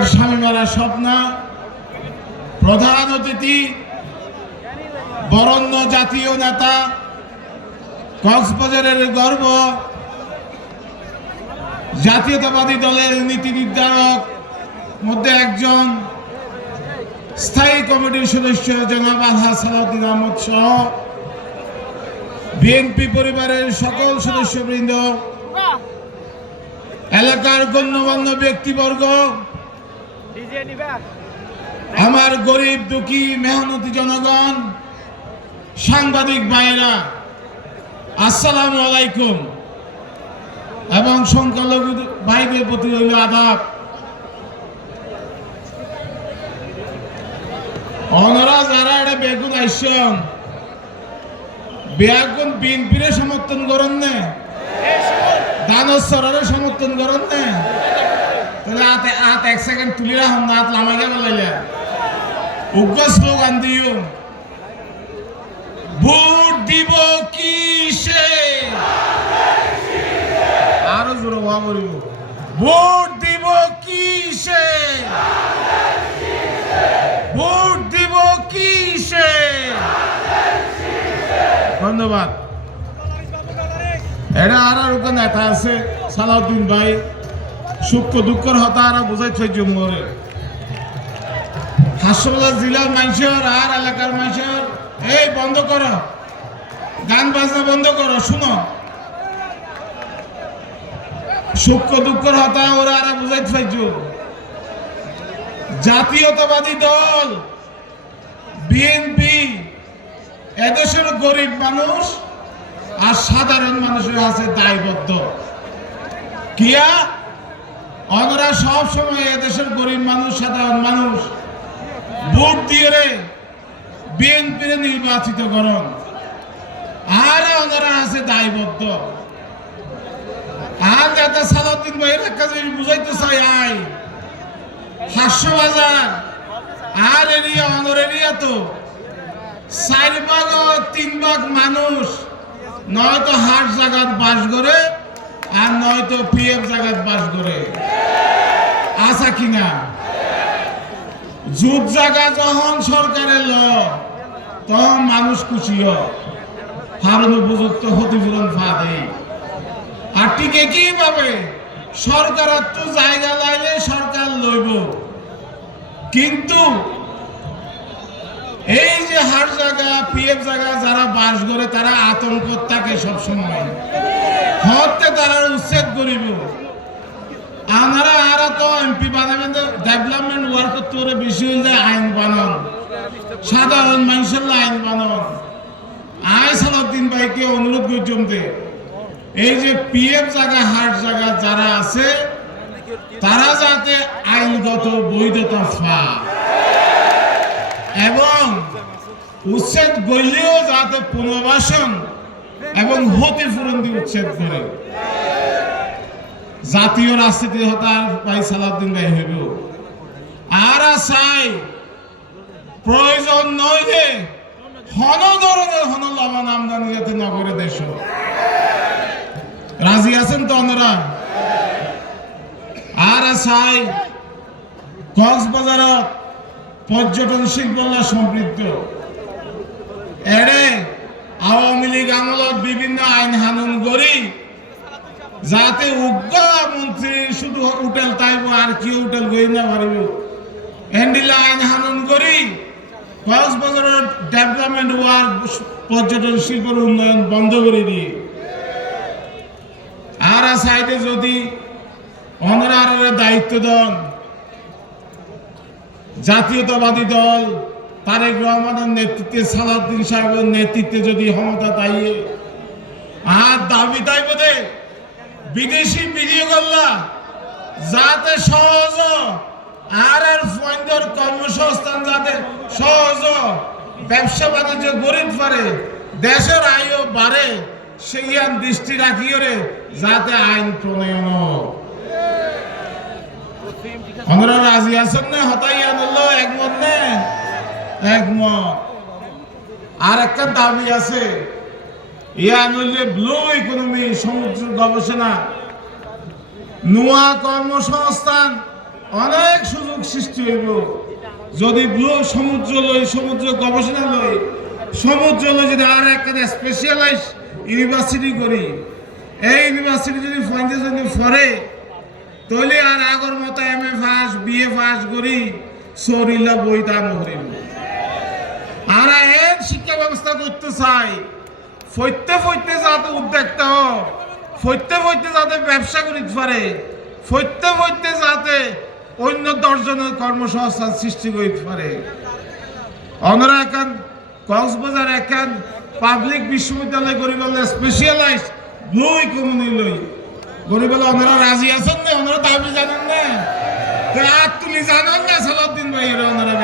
স্বামীমারা স্বপ্না প্রধান অতিথি বরেণ্য জাতীয় নেতা কক্সবাজারের গর্ব জাতীয়তাবাদী দলের নীতি নির্ধারক মধ্যে একজন স্থায়ী কমিটির সদস্য জনাব আলহাজ সালাউদ্দিন আহমদ সহ বিএনপি পরিবারের সকল সদস্যবৃন্দ, এলাকার গণ্যমান্য ব্যক্তিবর্গ, আমার গরিব দুঃখী মেহনতি জনগণ, সাংবাদিক ভাইয়েরা, আসসালামু আলাইকুম। এবং সংখ্যালঘু ভাইদের প্রতি রইল আদাব। অনরা যারা এটা বেগুন আইসন বেগুন বিএনপিরে সমর্থন করেন না, দানব সরারে সমর্থন করেন না, তাহলে আত এক সেকেন্ড তুলি রাখুন না, আত লামাইয়া বলাইলে উগ্র স্লোগান দিও, ভোট দিব কিসে, আরো জোরে হওয়া বলিব, ভোট দিব কিসে, ভোট দিব কিসে। ধন্যবাদ। এটা আর নেতা আছে সালাউদ্দিন ভাই, সুখ দুঃখের হতা আর বোঝাই থাই জমরে হাসপাতাল জেলার মানুষের আর এলাকার মানুষের এই বন্ধ করো, গান বাজনা বন্ধ করো, শুনো, সুখ দুঃখের হতা ওরা আর বোঝাই থাইছ। জাতীয়তাবাদী দল বিএনপি এদেশের গরিব মানুষ আর সাধারণ মানুষের আছে দায়বদ্ধ। কিয়া ওনারা সব সময় এদেশের গরিব মানুষ, সাধারণ মানুষ ভোট দিয়ে বিএনপি নির্বাচিত করেন, আর ওনারা আছে দায়বদ্ধ। আর যাতে সালাউদ্দিন ভাইয়ের একটা জিনিস বুঝাইতে চাই, আই হাস্যবাজার আর এরিয়া অনর এরিয়া তো 4 ভাগ 3 ভাগ মানুষ নয়তো হাট জায়গাত বাস করে আর নয়তো পিএফ জায়গাত বাস করে, আশা কিনা যুদ্ধ জায়গা যখন সরকারের ল তখন মানুষ খুশি হারণ উপযুক্ত ক্ষতিপূরণ ফাঁদে। আর ঠিক একইভাবে সরকারের তো জায়গা লাইলে সরকার লইব, কিন্তু এই যে হাট জায়গা পিএফ জায়গা যারা বাস করে তারা আতঙ্ক থাকে সবসময়, হতে তারা উচ্ছেদ করিব। আমরা আর তো এমপি বানাবেন, ডেভেলপমেন্ট ওয়ার্ক করতে বেশি হয়ে যায় আইন বানান, সাধারণ মানুষের আইন বানান। আয় সালাউদ্দিন ভাইকে অনুরোধ করছি এই যে পিএফ জায়গা হাট জায়গা যারা আছে তারা যাতে আইনগত বৈধতা পায় এবং উচ্ছেদ গইলেও যাতে পুনর্বাসন এবং ক্ষতিপূরণ দিয়ে উচ্ছেদ করে। জাতীয় রাজনীতি হতার ভাই সালাউদ্দিন ভাই হইব। আর চাই প্রয়োজন নয় যে হন ধরনের হন লবণ আমদানি যাতে নগরে দেশ। রাজি আছেন তো ওনারা? আর চাই কক্সবাজার পর্যটন শিল্প সমৃদ্ধ। এড়ে আওয়ামী লীগ আমলত বিভিন্ন আইন হানুন করি যাতে উগ্র মন্ত্রী শুধু হোটেল তাইব আর কি হোটেল গই না পারিব, এন্ডিলা আইন হানুন করি কক্সবাজারের ডেভেলপমেন্ট ওয়ার্ক পর্যটন শিল্পের উন্নয়ন বন্ধ করে দিয়ে। আর সাইডে যদি অনারা দায়িত্ব দেন, জাতীয়তাবাদী দল তারেক রহমানের নেতৃত্বে, সালাউদ্দিন সাহেবের নেতৃত্বে যদি ক্ষমতা তাইয়ে আর দাবি তাই বোধে বিদেশি বিনিয়োগলা যাতে সহজ আর ফন্ডর কর্মসংস্থান যাতে সহজ, ব্যবসা বাণিজ্য গরিব পারে, দেশের আয়ও বাড়ে, সেই দৃষ্টি রাখিও যাতে আইন প্রণয়ন। আমরা রাজি আছেন না? হতাই আনলো একমত না? একমত। আর একটা দাবি আছে, ব্লু ইকোনমি, সমুদ্র গবেষণা, নোয়া কর্মসংস্থান অনেক সুযোগ সৃষ্টি হইব যদি সমুদ্র লই সমুদ্র গবেষণা লই সমুদ্র লই যদি আর একটা স্পেশালাইজ ইউনিভার্সিটি করি এই ইউনিভার্সিটি যদি ফাইন্ডে যদি ফরে তাহলে আর আগর মতো M A pass BA pass করি সরিল্লা বই দাম করিব আর এর শিক্ষা ব্যবস্থা করতে চাই ফইতে ফইতে যাতে উদ্যোক্তা হোক ফইতে ফইতে যাতে ব্যবসা করিতে পারে ফইতে ফইতে যাতে অন্য 10 জনের কর্মসংস্থান সৃষ্টি করতে পারে আমরা এখন কক্সবাজার এখন পাবলিক বিশ্ববিদ্যালয় গরিবাল স্পেশালাইজ ব্লু ইকোনমি লই গরিবাল আমরা রাজি আছেন না আমরা দাবি জানেন না আর তুমি জানেন না সালাউদ্দিন ভাই এরা ওনারা